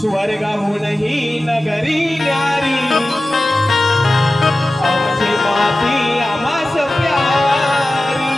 स्वर्गाहूनही नगरी न्यारी आमची माती आम्हास प्यारी।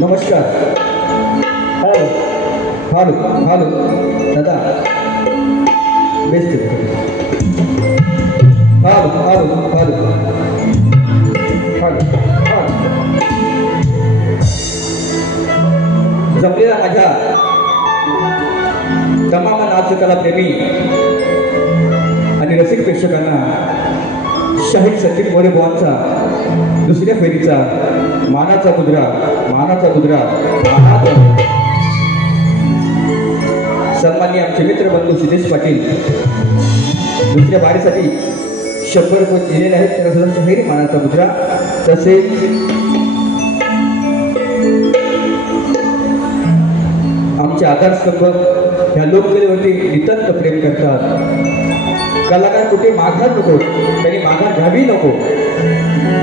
नमस्कार। हालो हालो दादा best hello hello hello hello जमलेला माझ्या तमाम नाचकला प्रेमी आणि रसिक प्रेक्षकांना शाहीर सचिन मोरे बुवांचा दुसऱ्या फेरीचा मानाचा मुद्रा सन्माननीय आमचे मित्र बंधू सिद्धेश पाटील दुसऱ्या बारीसाठी 100 रुपये दिलेले आहेत त्यांना शाहीर मानाचा मुद्रा। तसेच आमचे आधारस्तंभ ह्या लोककलेवरती नितांत प्रेम करतात। कलाकार कुठे माघार नको, त्यांनी माघार घ्यावी नको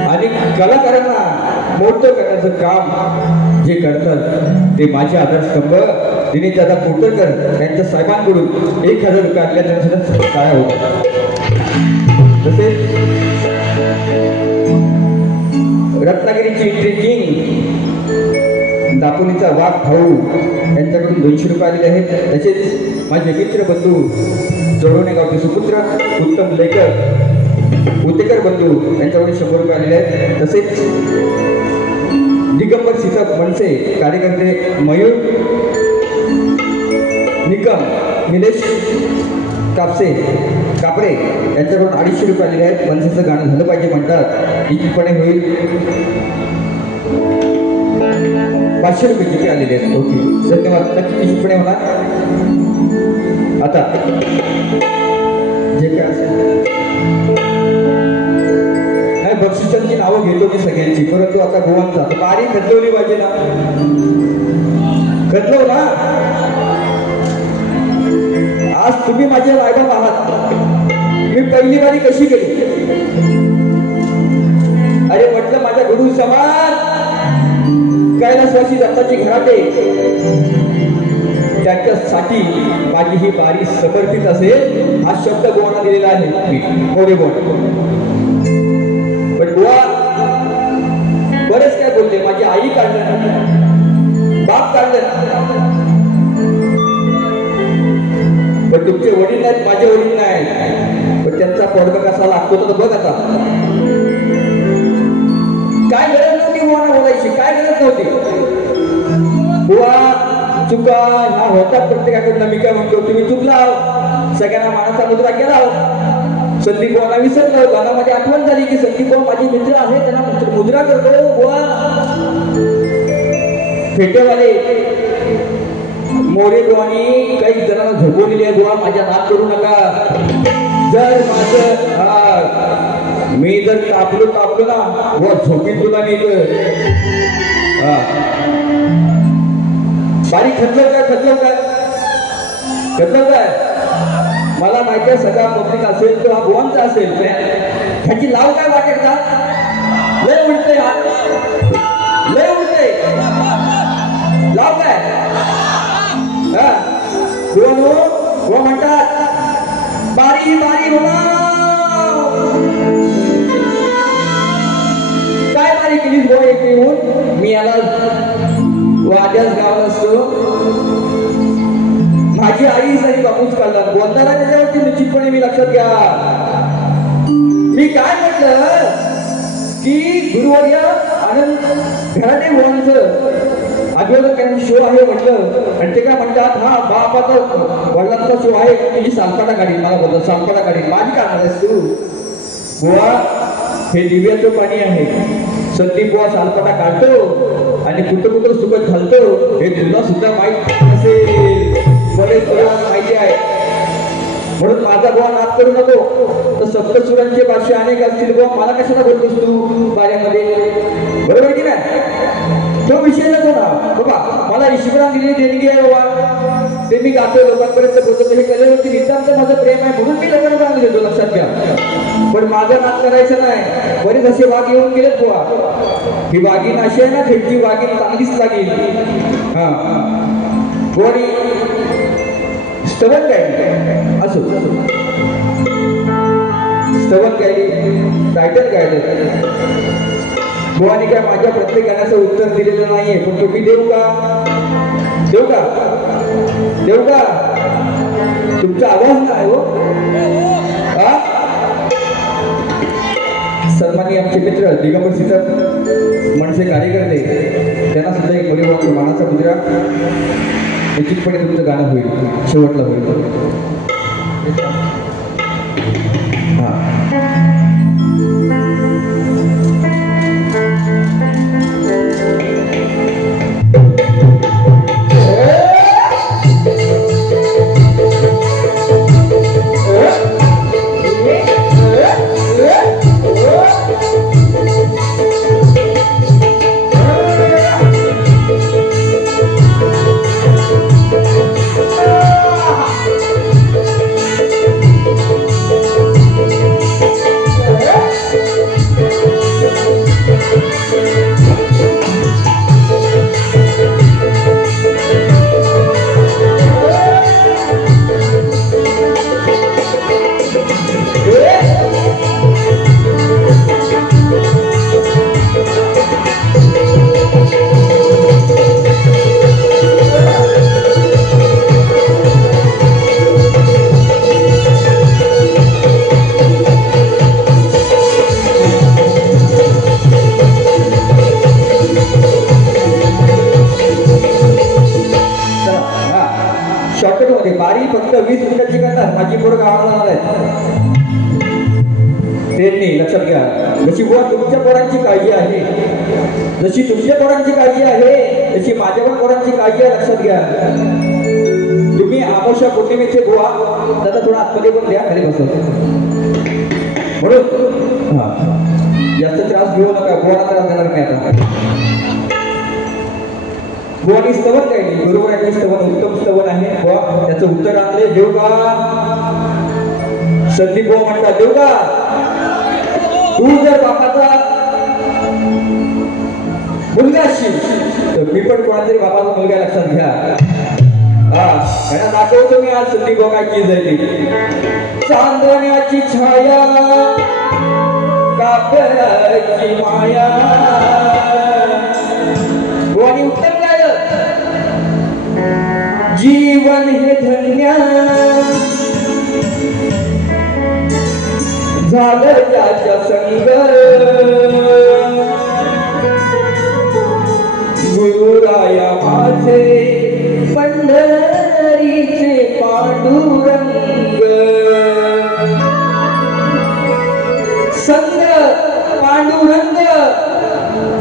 आणि कलाकारांना मोठं करण्याचं काम जे करतात ते माझे आधारस्तंभ दिनेश दादा कोटरकर यांच्या साहेबांकडून 1000 रुपये आपल्या त्यांना काय होत। तसेच रत्नागिरीची एंट्री किंग दापोलीचा वाघ भाऊ यांच्याकडून 200 रुपये आलेले आहेत। तसेच माझे मित्र बंधू जोडवणे गावचे सुपुत्र उत्तम लेखक उतेकर बंधू यांच्याकडून 100 रुपये आलेले आहेत। तसेच दिगंबर सीताप मनसे कार्यकर्ते मयूर निकम निलेश कापरे यांच्याकडून 250 रुपये आलेले आहेत। मनसेचं गाणं झालं पाहिजे म्हणतात, ही टिप्पणी होईल 500 रुपये जिथे आलेले आहेत। ओके धन्यवाद। नक्की टिप्पणी होणार। आता जे काय असेल बक्षिसांची नावं घेतो मी सगळ्यांची, परंतु आता गोवांचा बारी खतलवली पाहिजे ना, खतलव ना। आज तुम्ही माझे रायबाप आहात, मी पहिली बारी कशी केली? अरे म्हटलं माझ्या गुरु समान कैलासवासी दत्ताची घराटे त्यांच्यासाठी माझी ही बारी समर्पित असेल हा शब्द गोवांना दिलेला आहे मोरे गोवा। पण बुवा बरेच काय बोलते, माझी आई काढलं, बाप काढलं, पण तुमचे वडील नाहीत, माझे वडील नाहीत, पण त्यांचा पोरगा कसा लागतो तर बघ। आता काय गरज नव्हती बुवाना बोलायची, काय गरज नव्हती। बुवा चुका ह्या होतात प्रत्येकाकडनं, मी काय म्हणतो तुम्ही चुकला, सगळ्यांना मानाचा मुद्रा केला। संदीप भाऊना विसरलो, गाण्यामध्ये आठवण झाली की संदीप भाऊ माझे मित्र आहे, त्यांना मुद्रा करतो। बुवा फेटेवाले मोरे बुवानी काही जणांना झोपवलेली आहे, बुवा माझ्या नाद करू नका। जर माझं मी जर तापलो ना बुवा झोपीत तुला नाही बारी खतलं काय मला माहिती आहे सगळा पब्लिक असेल तर हा बुवांचा असेल ह्याची लाव काय वाटेल का लय उडते लय उडते लाव काय हो म्हणतात बारी बारी काय बारी केलीस हो एक येऊन मी याला वाद्यास गावात असतो माझी आई सरी बापूच काढला बोलताना त्याच्यावरती निश्चितपणे मी लक्षात घ्या मी काय म्हटलं की गुरुवर्य आनंद घराणे भुवनचं आदिवासी शो आहे म्हटलं आणि ते काय म्हणतात हा बापाचा वडिलांचा शो आहे तुझी सालपाटा काढी मला बोलतो सालपाटा काढी माझी काय म्हणायस तू बुवा हे दिव्याचं पाणी आहे संदीप बुवा सालपाटा काढतो आणि कुठं कुठं सुकत घालतो हे तुला सुद्धा माहित असेल बरेच माहिती आहे म्हणून माझा बुवा नाद करू नको तर सप्तसुरांचे भाषे अनेक असतील बुवा मला कशाला बोलतोस तू बाऱ्यामध्ये बरोबर की नाही तो विषय नको ना बाबा मला ईश्वराने दिलेली देणगी आहे बाबा ते मी गातो लोकांपर्यंत बोलतो हे कलेवरती नितांत माझं प्रेम आहे म्हणून मी लोकांना सांगून देतो लक्षात घ्या पण माझा नाद करायचा नाही बरेच असे वाघ येऊन गेलेत बुवा ही वाघीण अशी आहे ना थेटची वाघीण चांगलीच लागेल हा गोरी स्तवन गायली असो स्तवन गायली टायटल गायलं बुवानी काय माझ्या प्रत्येक गाण्याचं उत्तर दिलेलं नाहीये पण तुम्ही देऊ का देऊ का देऊ का तुमचा आवाज नाही हो सन्मानी आमचे मित्र दिगंबर सीतार मनसे कार्यकर्ते त्यांना सुद्धा एक मुलीवर मानाचा मुद्रा निश्चितपणे तुमचं गाणं होईल शेवटला होईल बारी फक्त 20 मिनिटाची करणार माझी पोरं गावाला जाणार आहेत त्यांनी लक्षात घ्या जशी बुवा तुमच्या पोरांची काळजी आहे जशी तुमच्या पोरांची काळजी आहे तशी माझ्या पण पोरांची काळजी आहे लक्षात घ्या तुम्ही आमोशा पौर्णिमेचे बुवा त्याचा थोडा आतमध्ये पण द्या खाली बसवतो म्हणून जास्त त्रास घेऊ नका बुवाला त्रास देणार नाही आता बुवानी स्तवन गायली गुरुवरांनी स्तवन उत्तम स्तवन आहे बुवा त्याचं उत्तर आणले देऊ का संदीप बुवा म्हणतात देऊ का तू जर बापाचा मुलगा असशील तर मी पण कोणातरी बापाचा मुलगा लक्षात घ्या त्यांना दाखवतो मी आज संदीप बुवा काय चीज आहे चांदण्याची छाया कापराची माया बुवानी उत्तर जीवन हे धन्य झालं त्याच्या संग गुरुराया माझे पंढरीचे पांडुरंग संग पांडुरंग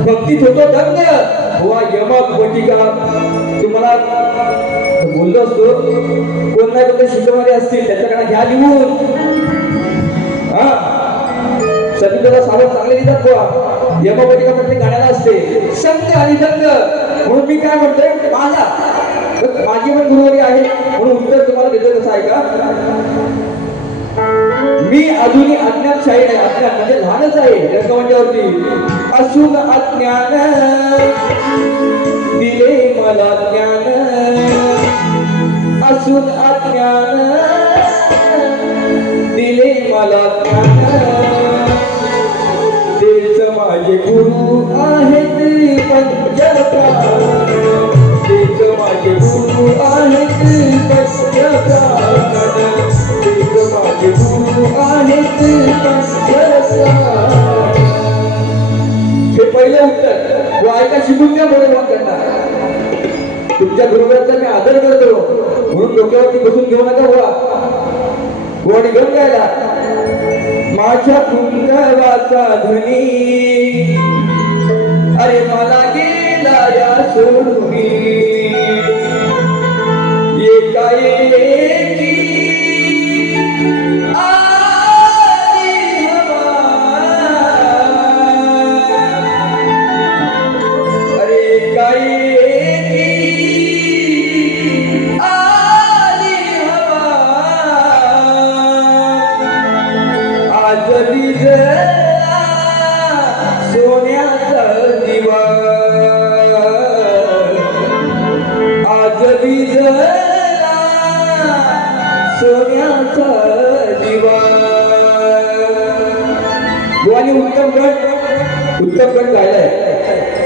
भक्तीत होतो दंग बुवा यमक बटिका तुम्हाला बोललो असतो कोण नाही कोणते शिकवणारे असतील त्याच्याकडे घ्या लिहून संगीताला सावध चांगले लिहितात बुवा यमपटिका प्रत्येक गाण्याला असते संत आणि दंग म्हणून मी काय म्हणतोय माझी पण गुरुवारी आहे म्हणून उत्तर तुम्हाला देतो कसं आहे का मी अजूनही अज्ञानशाही आहे. अज्ञान म्हणजे लहानच आहे रंगमंचावरती. असून अज्ञान दिले मला ज्ञान, असून अज्ञान दिले मला ज्ञान. तेच माझे गुरु आहेत पंचप्राण, तेच माझे गुरु आहेत पंचप्राण, तेच माझे गुरु आहेत पंचप्राण. हे पहिलं उत्तर व ऐका शिकून द्या बरोबर करणार. तुमच्या गुरुवारचा मी आदर करतो म्हणून डोक्यावरती बसून घेऊ नका. गोड घेऊन जायला. माझ्या कुंकवाचा धनी अरे मला गेला या सोडून, एकाएकी आली हवा, अरे एकाएकी आली हवा. आज विजला सोन्याचा दिवा, आज विजला सोन्याचा दिवा. बुवानी उत्तम गण गायलाय.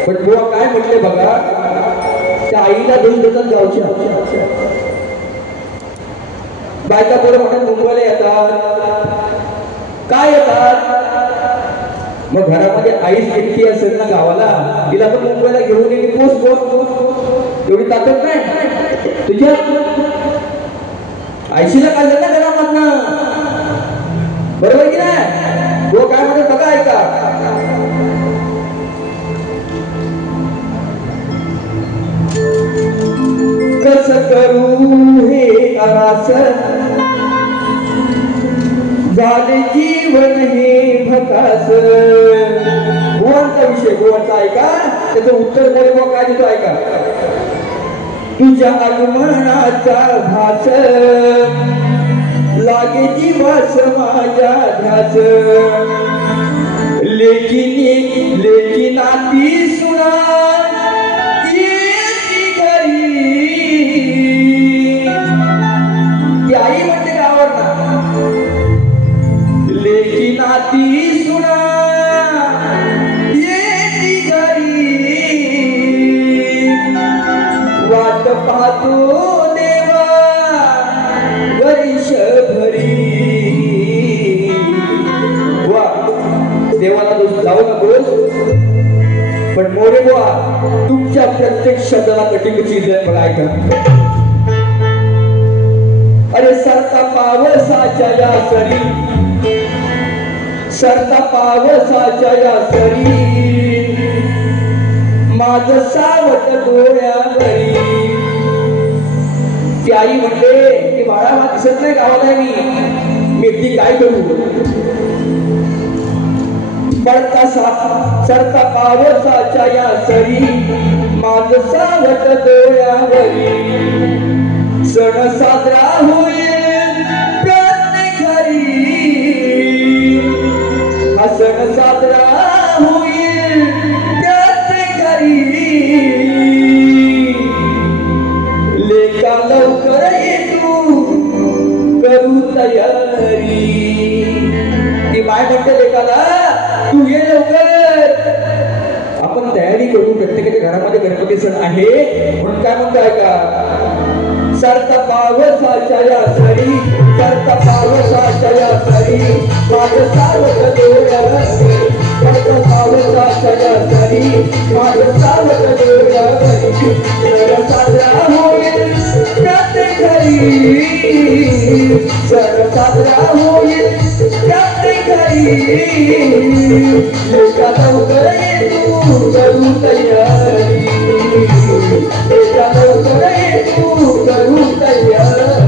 पण बुवा काय म्हटले बघा, त्या आईला दोन देतात गावच्या. बायका पोरं म्हणून मुंबईला येतात. काय येतात मग घरामध्ये आईच एकटी असेल ना गावाला, तिला पण मुंबईला घेऊन येणे पोच कोण एवढी ताकद नाही तुझ्या. आईशीला काय झालं ना घरामधनं, बरोबर की नाही. तो काय म्हणतो बघा ऐका. कसं करू हे आरास, झाले जीवन हे भकास. गोवांचा विषय, गोवांचा ऐका. त्याचं उत्तर बोल काय देतो ऐका. तुझ्या आगमनाचा भास लागे जीवास माझ्या ध्यास. लेकी नाती सुना येती घरी. ती आई म्हणते गावावर ना. लेकी नाती सुना येती घरी. वाट पाहतो देवा वर्षभरी. वा देवाला दोष जाऊ नकोस. पण मोरे बुवा तुमच्या प्रत्येक शब्दाला कटिंगची बघा ऐका. अरे सरता पावसाच्या या सरी, सरता पावसाच्या या सरी, माझं सावट डोळ्यावरी. ती आई म्हणते की बाळा हा दिसत नाही गावाला, मी एकटी काय करू. पडता सरता पावसाच्या या सरी, माझं सावट डोळ्यावरी. सण साजरा होईल प्रत्येक घरी, हा सण साजरा होईल प्रत्येक घरी. लेका लवकर ये तू करू तयारी. ती बाय म्हणते लेकाला तू ये लवकर, आपण तयारी करू. प्रत्येकाच्या घरामध्ये गणपती सण आहे म्हणून काय म्हणतो ऐका. सरता पावसाच्या या सरी, सरता पावसाच्या या सरी, माझं सावट डोळ्यावरी. सरता पावसाच्या या सरी, माझं सावट डोळ्यावरी. सण साजरा होईल प्रत्येक घरी, सण साजरा होईल प्रत्येक घरी. लेका लवकर ये तू करू तयारी, लेका लवकर ये तू करू तयारी.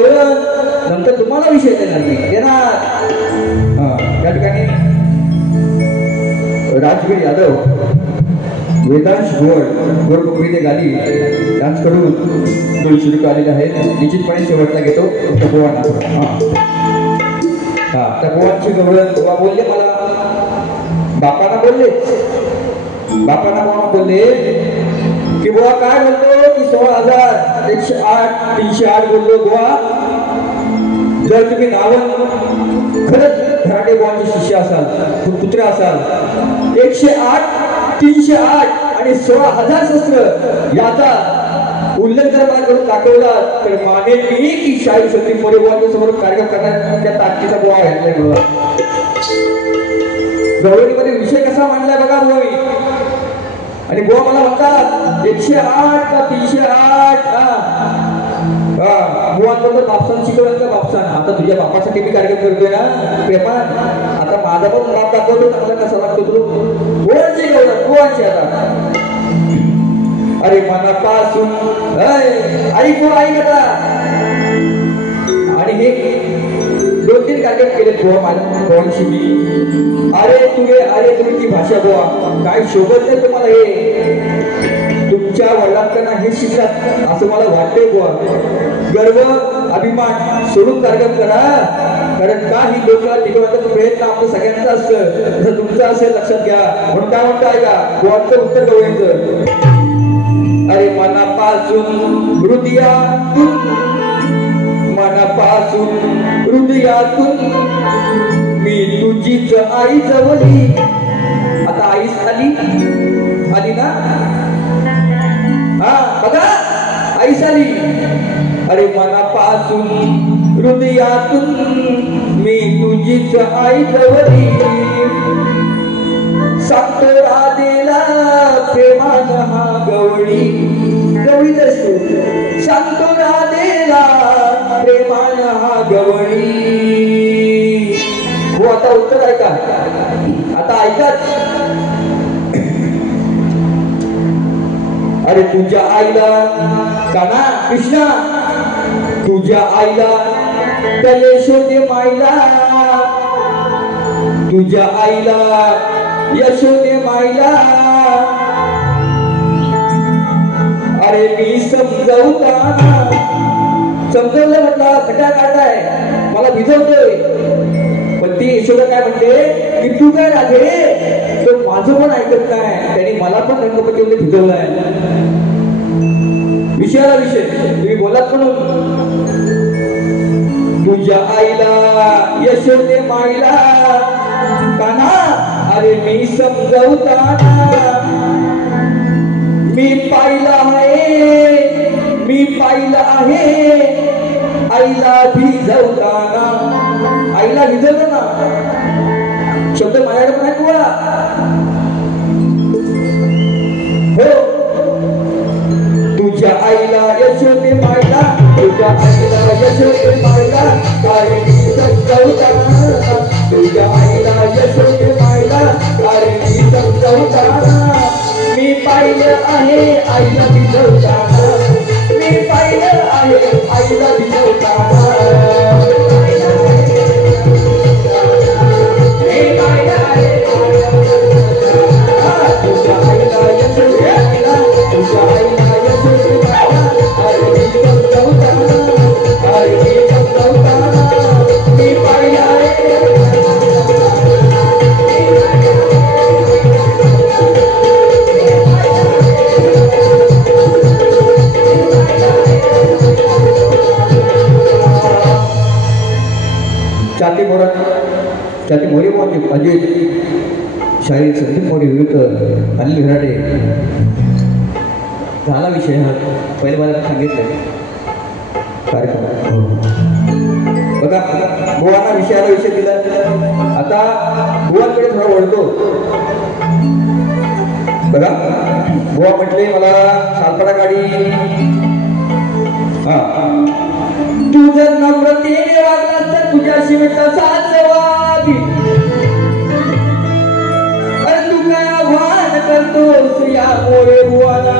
कळलं नंतर तुम्हाला विषय देणार मी देणार. त्या ठिकाणी राजवीर यादव वेदांश गोड ते गाली डान्स करून 200 रुपये आलेले आहेत. निश्चितपणे शेवटला घेतो तपोवांना. त्या पोवांची गवळण तेव्हा बोलले मला बापांना बोलले की बुवा काय बोलतो की 16,108 308 बोललो बुवा. जर तुम्ही नावन खरंच घराटे बुवांचे शिष्य असाल पुत्र असाल 108 308 आणि 16,000 शस्त्र याचा उल्लेख जर मला करून दाखवला तर मानेल मी की शाहीर सती मोरे बुवांच्या समोर कार्यक्रम करण्याच्या ताकदीचा बुवा घातलाय बुवा. गवळणीमध्ये विषय कसा मांडलाय बघा बुवा मी. आणि बुवा मला म्हणतात 108 का 308. बुवांबद्दल बापसान शिकवलं का बापसान. आता तुझ्या बापासाठी मी कार्यक्रम करतोय ना प्रेमान. आता माझा पण बाप दाखवतो चांगला कसा लागतो तू. बुवांची गवळण बुवांची. आता अरे मनापासून ऐकू ऐक आता. आणि हे 2-3 कार्यक्रम केले बुवांशी मी. अरे तुम्ही ती भाषा बुवा काय शोभत नाही तुम्हाला. हे तुमच्या वडिलांकडनं हे शिकतात असं मला वाटतंय बुवा. गर्व अभिमान सोडून कार्यक्रम करा. कारण काही लोक टिकवण्याचा प्रयत्न आपलं सगळ्यांचा असतं जर तुमचं असेल लक्षात घ्या. म्हणून काय म्हणतो ऐका बुवांचं उत्तर गवळीचं. अरे मनापासून हृदयातून मी तुझीच आई जवळी. आता आईच आली ना. बघा आईच आली. अरे मनापासून हृदयातून मी तुझीच आई जवळी. सांगतो राधेला प्रेमान हा गवळीच असतो. सांगतो राधेला प्रेमान हा गवळी. हो आता उत्तर ऐका. आता ऐकत. अरे तुझ्या आईला काना कृष्णा तुझ्या आईला त्या यशोदे माईला. तुझ्या आईला यशोदे माईला. अरे मी समजवलं म्हटलं खड्डा काढलाय मला भिजवतोय. पण ती यशोदा काय म्हणते की तू काय राधे तो माझं पण ऐकत नाही. त्यांनी मला पण रंगपतीमध्ये भिजवलाय. विषयाला विषय तुम्ही बोलात म्हणून. तुझ्या आईला यशोदे माईला काना. अरे मी समजवताना मी पाहिलं आहे आईला भिजवताना. आईला भिजवलं ना शब्द माझ्याकडे पण आहे बोला. हो तुझ्या आईला यशोदे माईला. तुझ्या आईला यशोदे माईला. अरे मी समजवताना. तुझ्या आईला यशोदे माईला. अरे मी समजवताना मी पाहिलं आहे आईला भिजवताना. मी पाहिलं आहे आईला भिजवताना. तुझ्या आईला यशोदे माईला. तुझ्या आईला यशोदे माईला. अरे मी समजवताना. अरे मी समजवताना मी पाहिलं आहे. छाती मोरे अजित शाहीर संदीप मोरे विरुद्ध अनिल घराटे झाला विषय. हा पहिले मला सांगितलं कार्यक्रम बघा. बुवांना विषयाला विषय दिला. आता बुवांकडे थोडा वळतो बघा. बुवा म्हटले मला सालपडा गाडी. तू जर नम्रतेने वागलास तर तुझ्याशिवाय कसाच वागी. अरे तू काय आव्हान करतोस या मोरे बुवाला.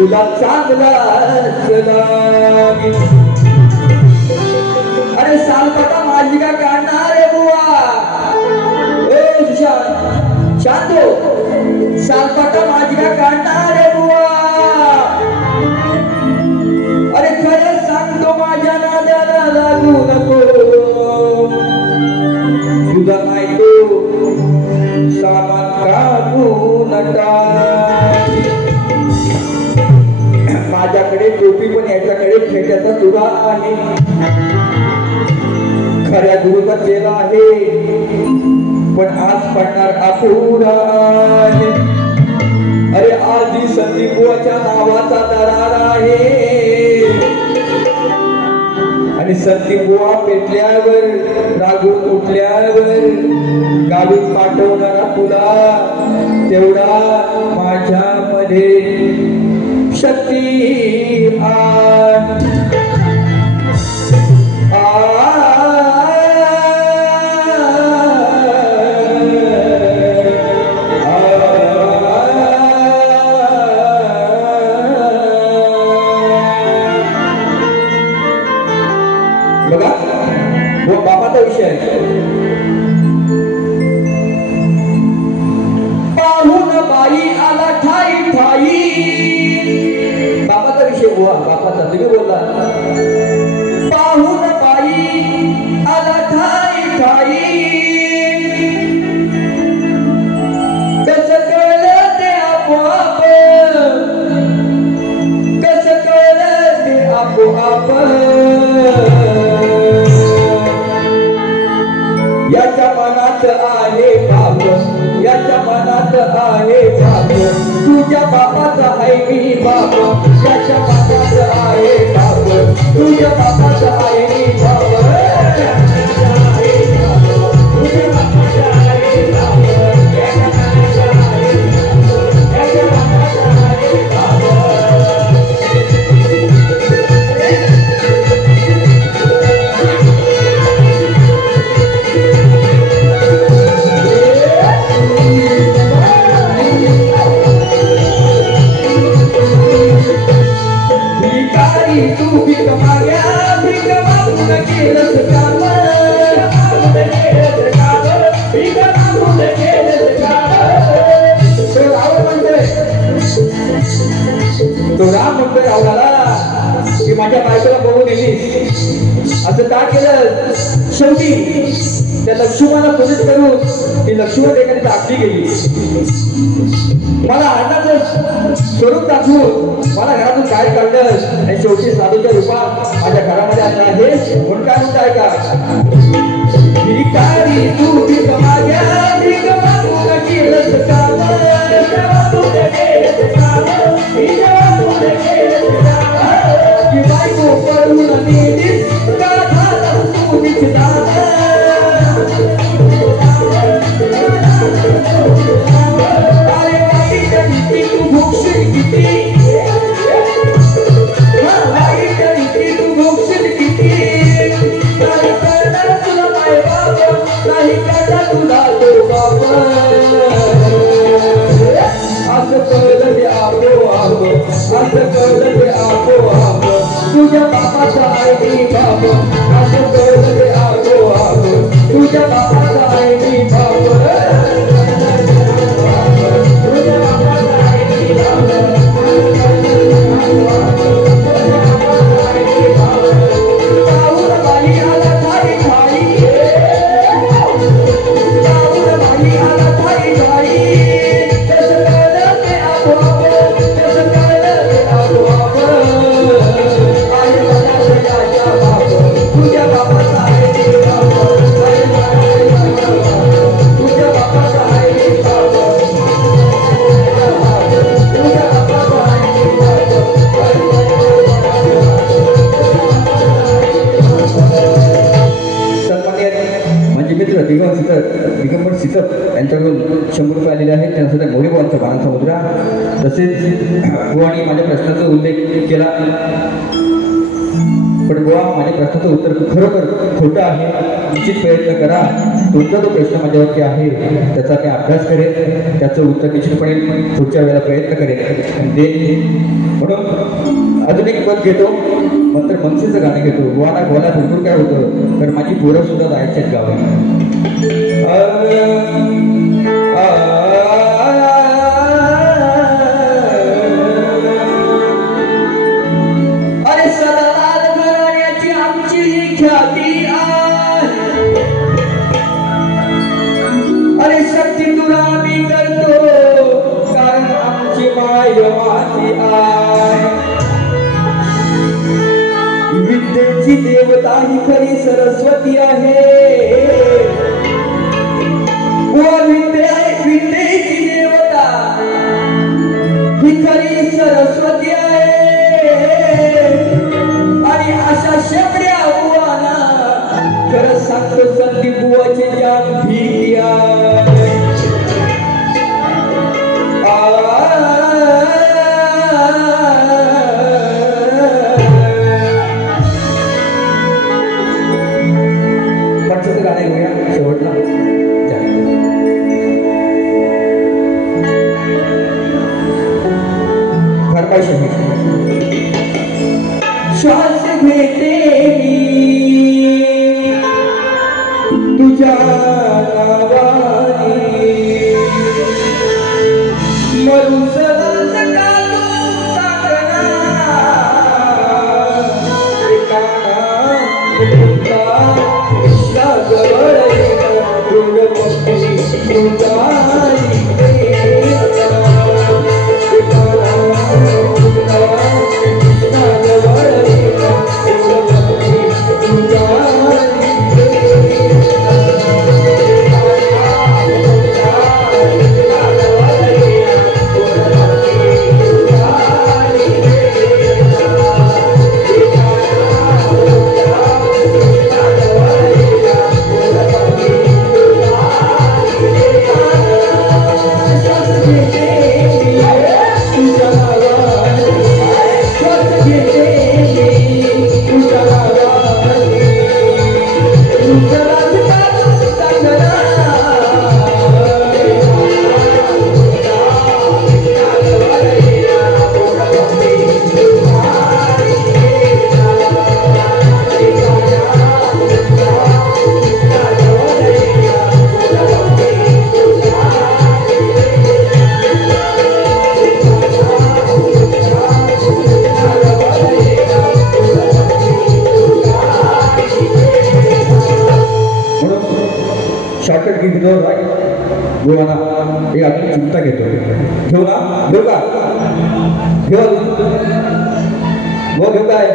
तुला चांगलाच लागी. अरे सालपटा माझी का काढणार रे बुवा. ए सुशांत शांत हो. सालपटा माझी का काढणार रे बुवा. अरे खरं सांगतो माझ्या नादाला लागू नको. तुझा नाही तो सामान काढू नका. माझ्याकडे टोपी पण याच्याकडे फेट्याचा तुरा आहे. खऱ्या गुरुचा केला आहे पण आज पडणार अपुरा आहे. अरे आज ही संदीप बुवाच्या नावाचा दरार आहे. आणि संदीप बुवा पेटल्यावर रागून उठल्यावर गाडून पाठवणारा तुला तेवढा माझ्यामध्ये शक्ती आण. बघा वो बापाचा विषय आहे. पाहून बाई आला ठाई ठाई. बापाचा विषय बुवा बापाचा तुम्ही बोलला. पाहून बाई आला ठाई ठाई. कसं कळलं ते आपोआप. कसं कळलं ते आपोआप. याच्या मनात आहे बाप. याच्या मनात आहे बाप. तुझ्या बापाचा आहे मी बाप. याच्या मनात आहे बाप. तुझ्या बापाचा आहे मी बाप. तू भी कमा गया भी कमा केलंच काम. तो राम म्हणतोय रावणाला की माझ्या बायकोला बघून येली. असं का केलं. शेवटी त्या लक्ष्मणाला पोलीस करून ती लक्ष्मण एखादी टाकली गेली. मला अन्नाचं स्वरूप दाखवून मला घरातून काय काढलं आणि शेवटी साधूच्या रूपात माझ्या घरामध्ये आणलं आहे. म्हणून काय म्हणताय का. भिकारी तू भी कमा गया भी कमा तू केलंच काम. की बायको पडून नेलीस का झालं तू निघताना. अरे वाईट नीती तू भोगशील किती. वाईट नीती तू भोगशील किती. नाही करणार तुला माय बाप. नाही करणार तुला तो बाप. असं कळलं ते आपोआप. असं कळलं ते आपोआप. तुझ्या बापाचा आहे मी बाप. असं कळलं ते आपोआप. तुझ्या बापाचा आहे मी बाप. तुझ्या बापाचा आहे मी बाप. पाहून बाई आला ठाई ठाई. पाहून बाई आला ठाई ठाई. कसं कळलं ते आपोआप. कसं कळलं ते आपोआप. आई मला तुझ्या बाप. तुझ्या बापाचा आहे मी बाप. आई मला तुझ्या बापाचा आहे मी बाप. तुझ्या बापाचा आहे मी बाप. सन्माननीय म्हणजे मित्र दिगंबर सीतप यांच्याकडून 100 रुपये आलेले आहेत. त्यांसाठी मोरे बुवांचा बाणाचा मुद्रा. तसेच बुवानी माझ्या प्रश्नाचा उल्लेख केला पण बुवा माझ्या प्रश्नाचं उत्तर खरोखर खोटं आहे. निश्चित प्रयत्न करा. तुमचा जो प्रश्न माझ्यावरती आहे त्याचा मी अभ्यास करेन, त्याचं उत्तर निश्चितपणे पुढच्या वेळेला प्रयत्न करेन देईन. म्हणून अजून एक पद घेतो, नंतर मनसेचं गाणं घेतो. गोवाला गोवाला भरपूर काय होतं, तर माझी पोरं सुद्धा जायचे आहेत गावाला. अरे सदालाल घराण्याची आमची ख्याती आहे, अरे शक्ती तुला मी करतो कारण आमची माय माती आहे. विद्येची देवता ही खरी सरस्वती आहे, विद्येची देवता ही खरी सरस्वती आहे. आणि अशा शेपड्या बुवाला खरं सांगतो संदीप बुवाची जाम भीती आहे. पटचं गाणं घेऊया शेवटला. श्वास घेते मी तुझ्या नावाने, मरू सदाच कालू सागरा एकाना तुझा जवळ शॉर्टकट घेतो गोवाना एक आपण चिंता घेतो. घेऊ ना, घेऊ का, घेऊ घेऊ काय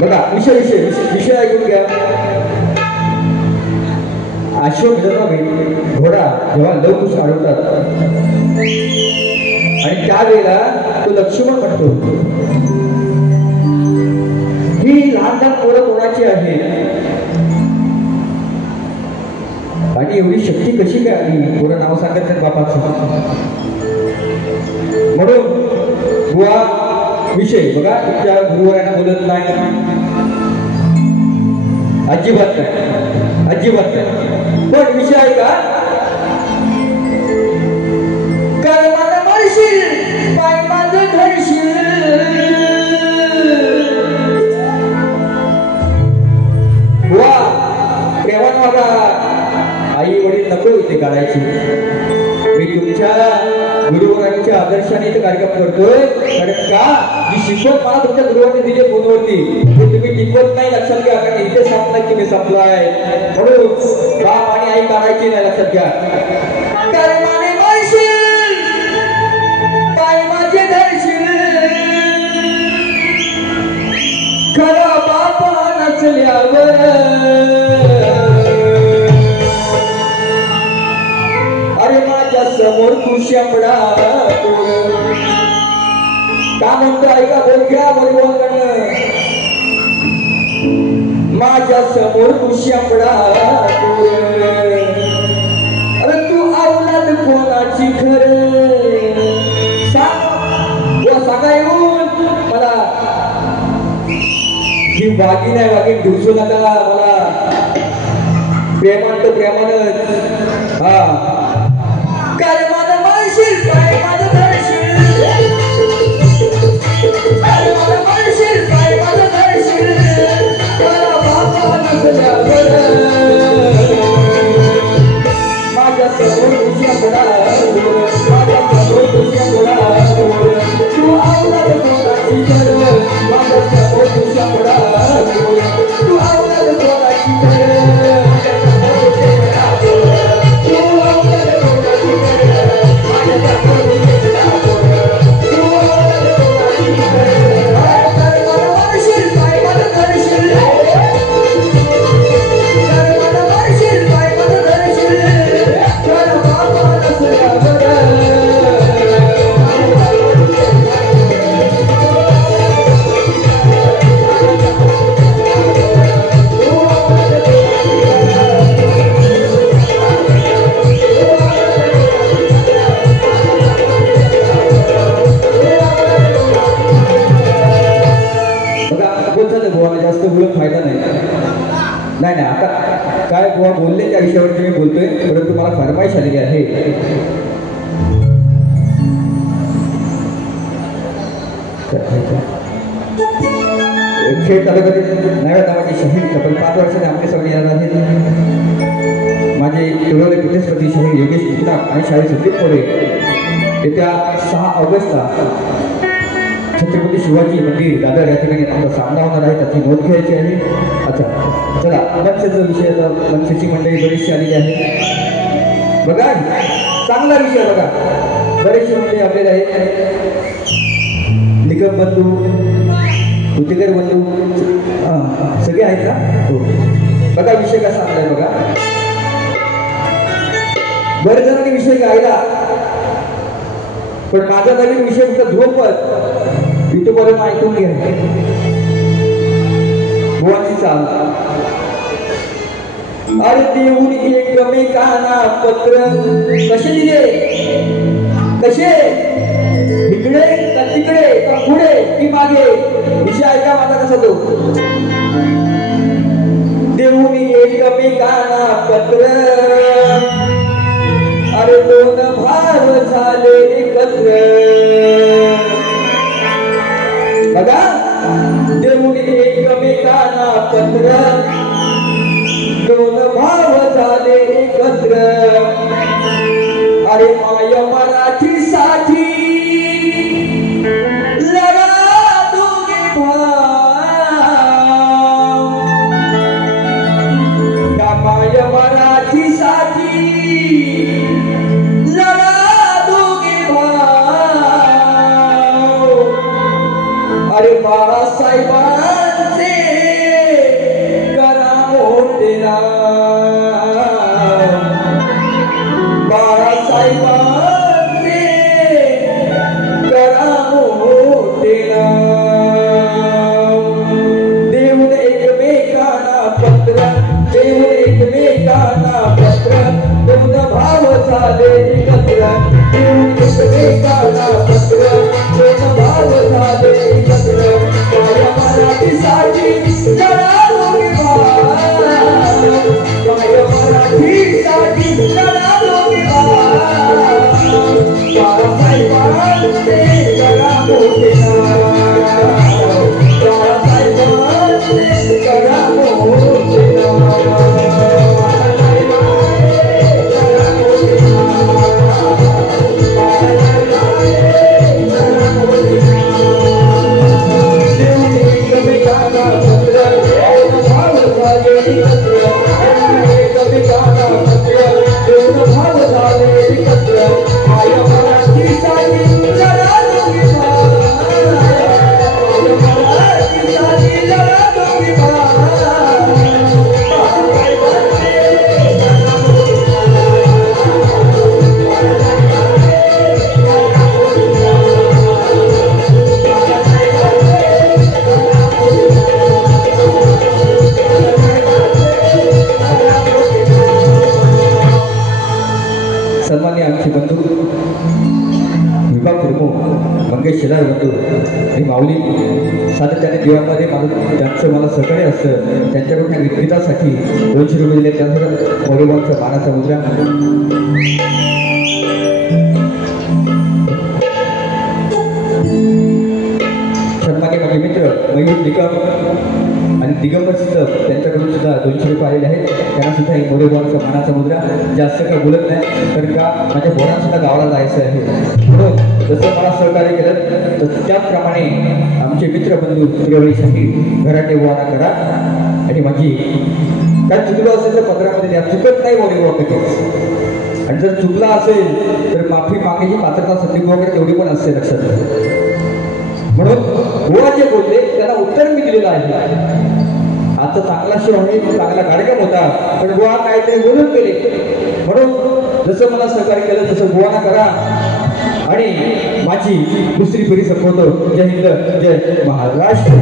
बघा. विषय विषय विषय ऐकून घ्या. अशोक जनाबाई घोडा जेव्हा लवकुश अडवतात आणि त्यावेळेला तो लक्ष्मण म्हणतो ही लहान लहान पोरं कोणाची आहे आणि एवढी शक्ती कशी काय आली, पोरं नाव सांगत नाही बापाचं. म्हणून बुवा विषय बघा, तुमच्या गुरुवरांना बोलत नाही, अजिबात नाही, अजिबात नाही. पण विषय आहे का, कर्माला मरशील पाय माझं धरशील, बुवा प्रेमान माझा आई वडील नको इथे काढायची. मी तुमच्या गुरुवरांच्या आदर्शाने इथे कार्यक्रम करतोय, कारण का जी शिकवत मला तुमच्या गुरुवांनी दिली फोनवरती ते तुम्ही टिकवत नाही. लक्षात घ्या, कारण इथे संपलाय तुम्ही संपलाय. म्हणून बाप आणि आई काढायची नाही, लक्षात घ्या. कर्माने मरशील पाय माझे धरशील, खरा बापा नचल्यावर समोर तू शेंबडा का म्हणतो ऐका, बोल घ्या बोलवण. माझ्या समोर तू शेंबडा, अरे तू औलाद कोणाची खरं सांग. सांगा येऊन मला ही वागी नाही वागी दिवसू नका मला प्रेमान तर प्रेमानच हा काय माझं म्हणशील काय माझं धरशील काय माझं म्हणशील काय माझं धरशील मला बाबा नसल्यावर माझ्या समोर तुझ्या मुलावर माझ्या समोर तुझ्या मुलावर तू आवडत कोणाची कर माझ्या समोर तुझ्या मुलावर तू आवडत कोणाची कर फायदा नाही आता काय बुवा बोलले त्या विषयावरती मी बोलतोय परंतु मला फरमाईश आलेली आहे खेड तालुक्यातील नव्या नावाचे शहीद तब्बल 5 वर्षाने आपले सगळे येणार आहेत माझे टोळले प्रतिस्पर्धी शहीद योगेश गुप्ता आणि शाहीर संदीप कोरे येत्या 6 ऑगस्टला छत्रपती शिवाजी मंदिर दादर या ठिकाणी आपला सामना होणार आहे त्याची नोंद घ्यायची आहे अच्छा चला मनसेचा विषय मनसेची मंडळी बरीचशी आलेली आहे बघा चांगला विषय बघा बरेचसे मंडळी आपल्याला आहेत निकम बंधू उद्योगर बंधू सगळे आहेत का हो बघा विषय कसा आहे बघा बरेच जणांनी विषय गायला पण माझा नवीन विषय फक्त ध्रुवपद युट्यूबवरून ऐकून घ्या बुवाची चाल अरे देऊन एकमेकांना पत्र कसे दिले कसे इकडे का तिकडे का पुढे की मागे विषय ऐका माझा कसा तो देऊन एकमेकांना पत्र अरे दोन भाव झाले एकत्र बघा देऊन एकमेकांना पत्र दोन भाव झाले एकत्र अरे माय मराठीसाठी लढा दोघे भाव या माय मराठीसाठी अरे बाळासाहेबांचे करा मोठे बाळासाहेबांचे करा मोठे देऊन एकमेकांना पत्र देऊन एकमेकांना पत्र दोन भाव झाले एकत्र देऊन एकमेकांना पत्र दोन भाव झाले एकत्र माझ्या मराठीसाठी लढा दोघे भाव माझ्या मराठीसाठी लढा दोघे भाव बाळासाहेबांचे करा मोठे बाळासाहेबांचे करा मोठे मंगेश शेलार बंधू आणि माऊली सातत्याने देवामध्ये माझं त्यांचं मला सहकार्य असतं. त्यांच्याकडून ह्या गीतासाठी 200 रुपये दिले. त्यानंतर मोरेबांचा मानाचा मुद्रा. सन्मान्य माझे मित्र मयूर निकम आणि दिगंबर सिद्धम त्यांच्याकडून सुद्धा 200 रुपये आलेले आहेत. त्यांना सुद्धा एक मोरेबांचा मानाचा मुद्रा. जास्त काय बोलत नाही कारण का माझ्या बोरांना सुद्धा गावाला जायचं आहे. म्हणून जसं मला सहकार्य केलं तर त्याचप्रमाणे आमचे मित्रबंधू त्रिवेळीसाठी घराटे बोवाना करा. आणि माझी काय चुकलं असेल तर पत्रामध्ये द्या. चुकत नाही मोरेबुवा कधीच. आणि जर चुकला असेल तर माफी मागायची पात्रता संदीप वगैरे तेवढी पण असते लक्षात. म्हणून बुवा जे बोलले त्याला उत्तर मी दिलेलं आहे. आता चांगला शो आहे, चांगला कार्यक्रम होता, पण बुवा काहीतरी बोलून गेले. म्हणून जसं मला सहकार्य केलं तसं बुवाना करा आणि माझी दुसरी पिढी संपवतो. जय हिंद, जय महाराष्ट्र.